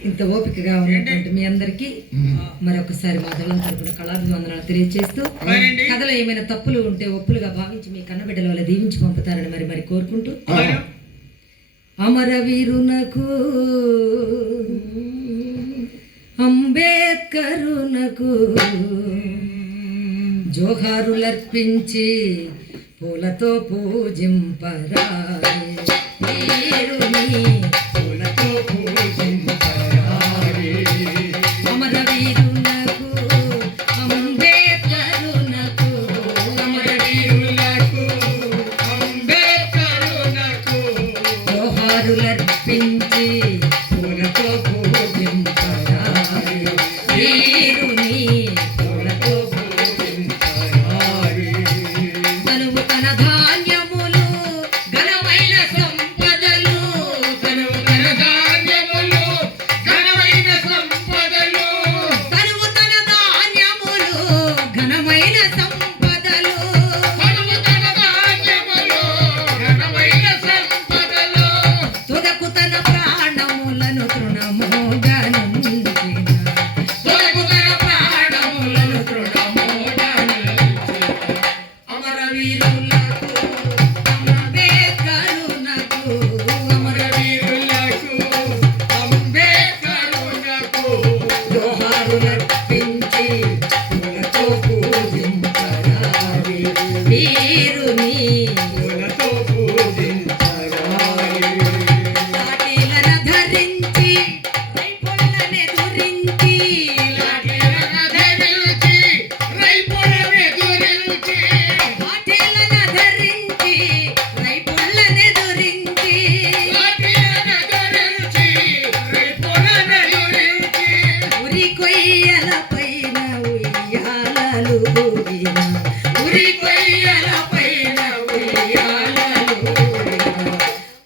ఇంత ఓపికగా ఉన్నటువంటి మీ అందరికీ మరొకసారి మా దళం తరపున కళాభివందనాలు తెలియజేస్తూ కథలో ఏమైనా తప్పులు ఉంటే ఒప్పులుగా భావించి మీ కన్నబిడ్డల వల్ల దీవించి పంపుతారని మరి కోరుకుంటూ అమరవీరునకు అంబేద్కరునకు జోహారులర్పించి పూలతో పూజింపరారే వీరుని పూలతో పూజింపరారే అమరవీరునకు అంబేద్కరునకు అమరవీరులకు అంబేద్కరునకు జోహారులర్పించి పూలతో పూజింపరారే వీరుని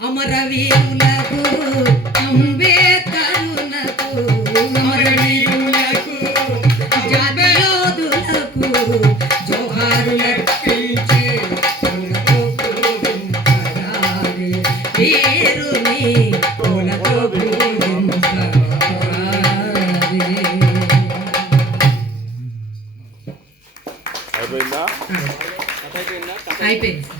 అమరవీరులకు అంబేద్కరునకు అమరవీరులకు జాతియోధులకు జోహారులర్పించి పూలతో పూజింపరారే వీరుని పూలతో పూజింపరారే. అయిపోయిందా? అయిపోయింది.